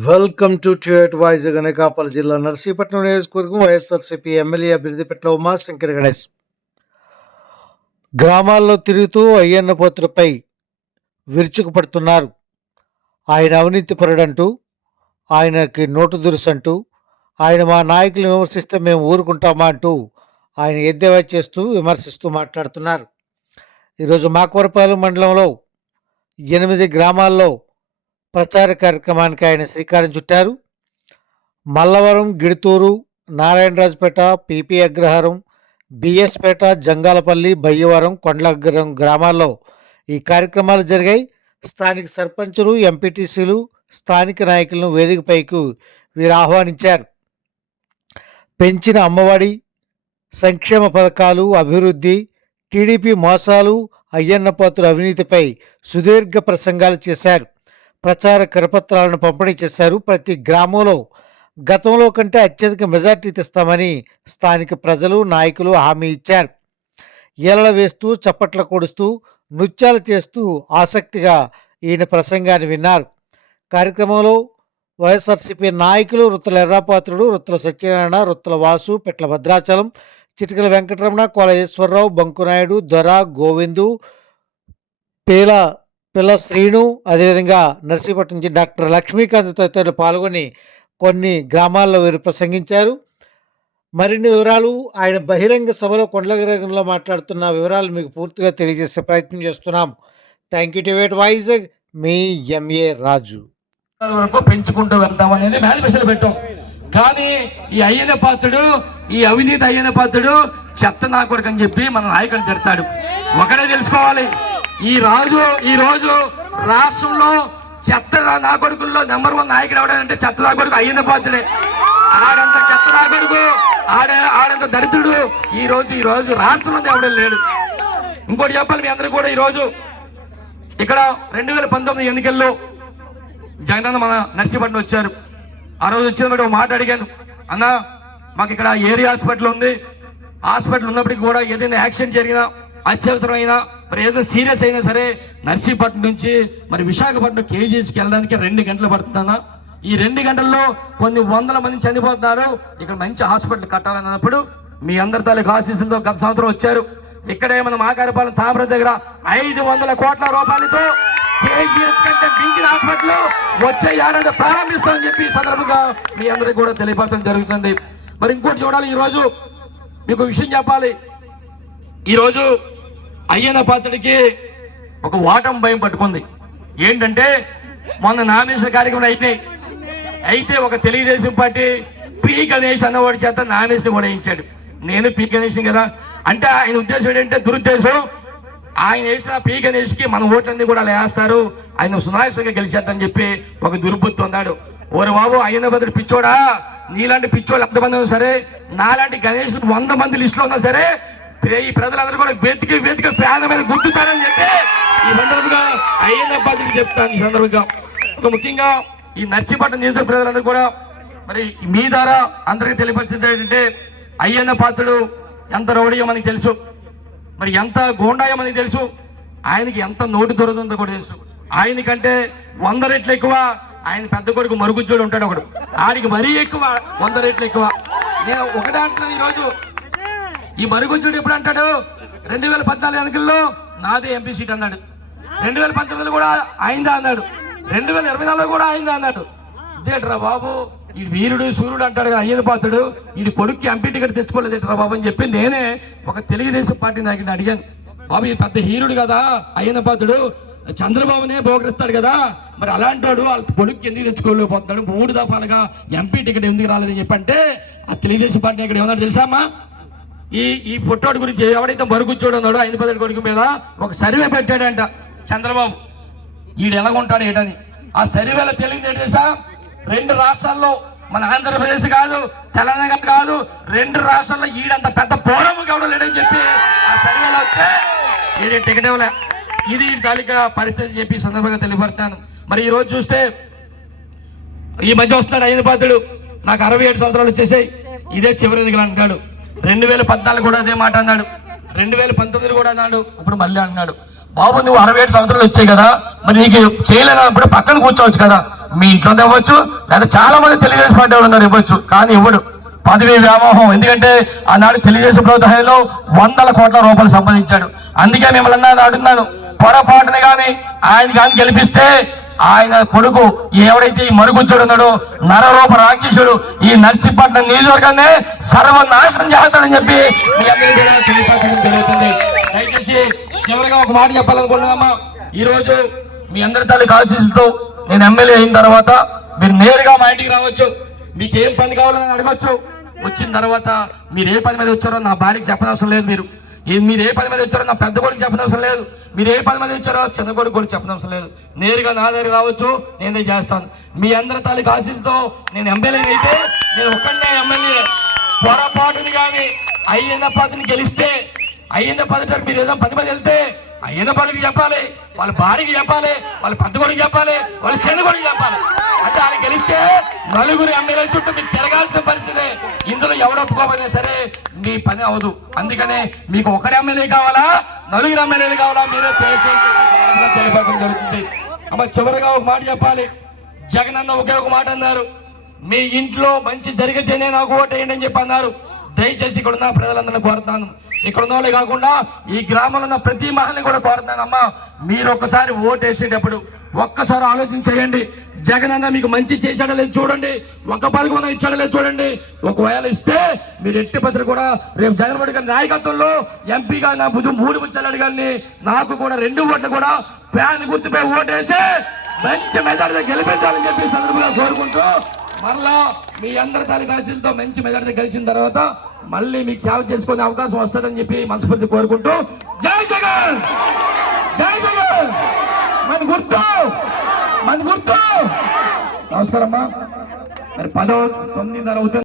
Welcome to ట్యూట్ voice Anakapalli జిల్లా నర్సీపట్నం నియోజకవర్గం వైఎస్ఆర్సీపీ ఎమ్మెల్యే అభ్యర్థి పెట్ల ఉమా శంకర్ గణేష్ గ్రామాల్లో తిరుగుతూ అయ్యన్న పోతులపై విరుచుకుపడుతున్నారు. ఆయన అవినీతి పరుడంటూ ఆయనకి నోటు దురుసంటూ ఆయన మా నాయకులు విమర్శిస్తే మేము ఊరుకుంటామా అంటూ ఆయన ఎద్దేవా చేస్తూ విమర్శిస్తూ మాట్లాడుతున్నారు. ఈరోజు మాకూరపాలెం మండలంలో ఎనిమిది గ్రామాల్లో ప్రచార కార్యక్రమానికి ఆయన శ్రీకారం చుట్టారు. మల్లవరం గిడుతూరు నారాయణరాజుపేట పిపి అగ్రహారం బిఎస్పేట జంగాలపల్లి బయ్యవరం కొండలగ్రం గ్రామాల్లో ఈ కార్యక్రమాలు జరిగాయి. స్థానిక సర్పంచులు ఎంపీటీసీలు స్థానిక నాయకులను వేదికపైకు వీరు ఆహ్వానించారు. పెంచిన అమ్మఒడి సంక్షేమ పథకాలు అభివృద్ధి టీడీపీ మోసాలు అయ్యన్నపాత్రుల అవినీతిపై సుదీర్ఘ ప్రసంగాలు చేశారు. ప్రచార కరపత్రాలను పంపిణీ చేశారు. ప్రతి గ్రామంలో గతంలో కంటే అత్యధిక మెజార్టీ తెస్తామని స్థానిక ప్రజలు నాయకులు హామీ ఇచ్చారు. ఈలల వేస్తూ చప్పట్లు కొడుస్తూ నృత్యాలు చేస్తూ ఆసక్తిగా ఈయన ప్రసంగాన్ని విన్నారు. కార్యక్రమంలో వైఎస్ఆర్సీపీ నాయకులు వృత్తుల ఎర్రాపాత్రుడు వృత్తుల సత్యనారాయణ వృత్తుల వాసు పెట్ల భద్రాచలం చిటికల వెంకటరమణ కోలయేశ్వరరావు బంకునాయుడు దొర గోవిందు పేల పిల్ల శ్రీను అదేవిధంగా నర్సీపట్నం నుంచి డాక్టర్ లక్ష్మీకాంత్ తదితరులు పాల్గొని కొన్ని గ్రామాల్లో వీరు ప్రసంగించారు. మరిన్ని వివరాలు ఆయన బహిరంగ సభలో కొండలగిరంలో మాట్లాడుతున్న వివరాలు మీకు పూర్తిగా తెలియజేసే ప్రయత్నం చేస్తున్నాం. థ్యాంక్ యూ టు వేట్ వాయిస్ మీ ఎంఏ రాజు. వరకు పెంచుకుంటూ వెళ్తాం అనేది మేనిఫెస్టోలో పెట్టాం. కానీ ఈ అయ్యన పాత్రుడు ఈ అవినీతి అయ్యన పాత్రుడు చెత్త నా కొడుకు అని చెప్పి మన నాయకులు తిడతాడు. ఒకటే తెలుసుకోవాలి. ఈ రాజు ఈ రోజు రాష్ట్రంలో చెత్త నా కొడుకుల్లో నెంబర్ వన్ నాయకుడు ఎవడంటే చెత్త నా కొడుకు అయ్యన పాత్రుడే ఆడంత చెత్త నా కొడుకు ఆడ ఆడంత దరిద్రుడు. ఈ రోజు ఈ రోజు రాష్ట్రంలో ఎవడం లేడు. ఇంకోటి చెప్పాలి మీ అందరూ కూడా ఈ రోజు. ఇక్కడ రెండు వేల పంతొమ్మిది ఎన్నికల్లో జగనన్న మన నర్సీపట్నం వచ్చారు. ఆ రోజు వచ్చిన బట్టి ఒక మాట అడిగాను. అన్న మాకు ఇక్కడ ఏరియా హాస్పిటల్ ఉంది. హాస్పిటల్ ఉన్నప్పటికీ కూడా ఏదైనా యాక్సిడెంట్ జరిగినా అత్యవసరమైనా మరి ఏదో సీరియస్ అయినా సరే నర్సీపట్నం నుంచి మరి విశాఖపట్నం కేజీస్కి వెళ్ళడానికి రెండు గంటలు పడుతుందన్నా. ఈ రెండు గంటల్లో కొన్ని వందల మంది చనిపోతున్నారు. ఇక్కడ మంచి హాస్పిటల్ కట్టాలన్నప్పుడు మీ అందరి తాలూకు ఆశీస్సులతో గత సంవత్సరం వచ్చారు. ఇక్కడే మనం ఆకారపాలెం తామర దగ్గర ఐదు వందల కోట్ల రూపాయలతో కేజీఎస్ కంటే మించిన హాస్పిటల్ వచ్చే ఏడాది ప్రారంభిస్తామని చెప్పి సందర్భంగా మీ అందరికీ కూడా తెలియపరచడం జరుగుతుంది. మరి ఇంకోటి చూడాలి ఈరోజు మీకు విషయం చెప్పాలి. ఈరోజు అయ్యన పాత్రుడికి ఒక వాటం భయం పట్టుకుంది. ఏంటంటే మొన్న నామినేషన్ కార్యక్రమం అయినాయి అయితే ఒక తెలుగుదేశం పార్టీ పి గణేష్ అన్నవాడి చేత నామినేషన్ కూడా ఇచ్చాడు నేను పి గణేష్ కదా. అంటే ఆయన ఉద్దేశం ఏంటంటే దురుద్దేశం. ఆయన వేసిన పి గణేష్కి మన ఓట్లన్నీ కూడా అలా వేస్తారు ఆయన సునాయాసంగా గెలిచేద్దని చెప్పి ఒక దుర్బుద్ధి ఉన్నాడు ఓరి బాబు అయ్యన బదులు పిచ్చోడా? నీలాంటి పిచ్చోళ్ళు ఎంతమంది ఉన్నా సరే నాలాంటి గణేష్ వంద మంది లిస్టులో ఉన్నా సరే ఈ ప్రజలందరూ కూడా వెతికి వెతికి పేద మీద గుర్తుతారని చెప్పి ఈ సందర్భంగా అయ్యన్న బాధ్యత చెప్తాను ఈ సందర్భంగా. ఒక ముఖ్యంగా ఈ నర్సీపట్నం నియోజక ప్రజలందరూ కూడా మరి మీ ద్వారా అందరికీ తెలియపరిచింది ఏంటంటే అయ్యన్న పాత్రుడు ఎంత రౌడీయో మనకి తెలుసు మరి ఎంత గోండాయో మనకి తెలుసు ఆయనకి ఎంత నోటి దొరదందో కూడా తెలుసు. ఆయనకంటే వంద రెట్లు ఎక్కువ ఆయన పెద్ద కొడుకు మరుగుజ్జోడు ఉంటాడు ఒకడు. ఆయనకి మరీ ఎక్కువ వంద రెట్లు ఎక్కువ. నేను ఒకటే అంటున్నాను ఈరోజు ఈ మరుగుజ్జుడు ఎప్పుడు అంటాడు? రెండు వేల పద్నాలుగు ఎన్నికల్లో నాదే ఎంపీ సీట్ అన్నాడు. రెండు వేల పంతొమ్మిదిలో కూడా అయిందా అన్నాడు. రెండు వేల ఇరవై నాలుగులో కూడా అయిందా అన్నాడు. ఇదేట్రా బాబు? ఈ వీరుడు సూర్యుడు అంటాడు కదా అయ్యని పాత్రుడు. ఈ కొడుక్కి ఎంపీ టికెట్ తెచ్చుకోలేదేట్రా బాబు అని చెప్పి నేనే ఒక తెలుగుదేశం పార్టీ నాయకుడిని అడిగాను. బాబు ఈ పెద్ద హీరుడు కదా అయ్యన పాత్రుడు. చంద్రబాబునే పోగరిస్తాడు కదా. మరి అలాంటి వాడు వాళ్ళ కొడుక్కి ఎందుకు తెచ్చుకోలేకపోతున్నాడు? మూడు దఫాలుగా ఎంపీ టికెట్ ఎందుకు రాలేదని చెప్పంటే ఆ తెలుగుదేశం పార్టీ ఇక్కడ ఏమన్నాడు తెలుసా ఈ ఈ పుట్టాడు గురించి ఎవడైతే మరుగుచ్చోడు ఉన్నాడో ఐదు పది కొడుకు మీద ఒక సర్వే పెట్టాడంట చంద్రబాబు. ఈడు ఎలా ఏటని? ఏంటని ఆ సర్వేలో తెలియదు ఏంటి తెలుసా? రెండు రాష్ట్రాల్లో మన ఆంధ్రప్రదేశ్ కాదు తెలంగాణ కాదు రెండు రాష్ట్రాల్లో ఈడంత పెద్ద పోరం ఎవడో లేడని చెప్పి ఆ సర్వేలో వస్తే టికెట్ ఇవ్వలే. ఇది తాలిక పరిస్థితి చెప్పి సందర్భంగా తెలియపరుస్తాను. మరి ఈరోజు చూస్తే ఈ మధ్య వస్తున్నాడు అయిన పాత్రుడు. నాకు అరవై ఏడు సంవత్సరాలు వచ్చేసాయి. ఇదే చివరి ఎన్నికలు అంటున్నాడు. రెండు వేల పద్నాలుగు కూడా అదే మాట అన్నాడు. రెండు వేల పంతొమ్మిది కూడా అన్నాడు. ఇప్పుడు మళ్ళీ అన్నాడు బాబు నువ్వు అరవై ఏడు సంవత్సరాలు వచ్చాయి కదా మరి నీకు చేయలేనప్పుడు పక్కన కూర్చోవచ్చు కదా. మీ ఇంట్లో ఇవ్వచ్చు లేదా చాలా మంది తెలుగుదేశం పార్టీ వాళ్ళు ఉన్నారు ఇవ్వచ్చు. కానీ ఇవ్వడు పదవి వ్యామోహం. ఎందుకంటే ఆనాడు తెలుగుదేశం ప్రభుత్వంలో వందల కోట్ల రూపాయలు సంపాదించాడు. అందుకే మిమ్మల్ని అన్నా అడుగుతున్నాను. పొరపాటుని కానీ ఆయన కానీ గెలిపిస్తే ఆయన కొడుకు ఎవడైతే ఈ మరుగుజ్జుడు ఉన్నాడో నరరూప రాక్షసుడు ఈ నర్సీపట్నం నియోజకవర్గాన్ని సర్వనాశనం చేస్తాడని చెప్పి మీ అందరికీ తెలియపరచడం జరుగుతుంది. దయచేసి చివరిగా ఒక మాట చెప్పాలనుకుంటున్నామా? ఈరోజు మీ అందరి తాలూకు ఆశీస్సులతో నేను ఎమ్మెల్యే అయిన తర్వాత మీరు నేరుగా మా ఇంటికి రావచ్చు. మీకు ఏం పని కావాలని అడగచ్చు. వచ్చిన తర్వాత మీరు ఏ పని మీద వచ్చారో నా భార్యకి చెప్పనవసరం లేదు మీరు. మీరు ఏ పది మంది వచ్చారో నా పెద్ద కొడుకు చెప్పనవసరం లేదు. మీరు ఏ పది మంది వచ్చారో చిన్న కొడుకు కూడా చెప్పనవసరం లేదు. నేరుగా నా దగ్గర రావచ్చు నేనే చేస్తాను. మీ అందరి తాలూకు ఆశీస్సుతో నేను ఎమ్మెల్యే అయితే నేను ఒక్కడే ఎమ్మెల్యే. పొరపాటుని కానీ అయ్యన్న పదవిని గెలిస్తే అయ్యన్న పదవి మీరు ఏదో పది మంది వెళ్తే అయ్యన్న పదవికి చెప్పాలి. వాళ్ళ భార్యకి చెప్పాలి వాళ్ళ పెద్ద కొడుకు చెప్పాలి వాళ్ళ చిన్న కొడుకు చెప్పాలి. అంటే ఆయన గెలిస్తే నలుగురు ఎమ్మెల్యేల చుట్టూ మీరు తిరగాల్సిన పరిస్థితి. ఇందులో ఎవడు ఒప్పుకోకపోయినా సరే మీ పని అవదు అందుకనే మీకు ఒకటి ఎమ్మెల్యే కావాలా నలుగురు ఎమ్మెల్యేలు కావాలా మీరే తెలియపడం జరుగుతుంది. అమ్మ చివరిగా ఒక మాట చెప్పాలి. జగన్ అన్న ఒకే ఒక మాట అన్నారు. మీ ఇంట్లో మంచి జరిగితేనే నాకు ఓటేయండి అని చెప్పి అన్నారు. దయచేసి ఇక్కడ ఉన్న ప్రజలందరినీ కోరుతాను. ఇక్కడ ఉన్న వాళ్ళే కాకుండా ఈ గ్రామంలో ఉన్న ప్రతి మహిళని కూడా కోరుతాను. అమ్మా మీరు ఒక్కసారి ఓటు వేసేటప్పుడు ఒక్కసారి ఆలోచన చేయండి జగన్ అన్న మీకు మంచి చేశాడో లేదు చూడండి. ఒక పథకం ఇచ్చాడో లేదు చూడండి. ఒకవేళ ఇస్తే మీరు ఎట్టి పత్రిక కూడా రేపు జగన్మోహన్ గారి నాయకత్వంలో ఎంపీగా నా భుజం మూడు ముచ్చాడు గారిని నాకు కూడా రెండు ఓట్లు కూడా ఫ్యాన్ గుర్తుపై ఓటేసి మంచి మెజార్టీ గెలిపించాలని చెప్పి సందర్భంగా కోరుకుంటూ మరలా మీ అందరి తాలూకు మంచి మెజార్టీ గెలిచిన తర్వాత మళ్ళీ మీకు సేవ చేసుకునే అవకాశం వస్తుందని చెప్పి మనస్ఫూర్తి కోరుకుంటూ జై జగన్! జై జగన్! మన గుర్తు! మన గుర్తు! నమస్కారం అమ్మా. మరి పదో తొమ్మిదిన్నర అవుతుంది.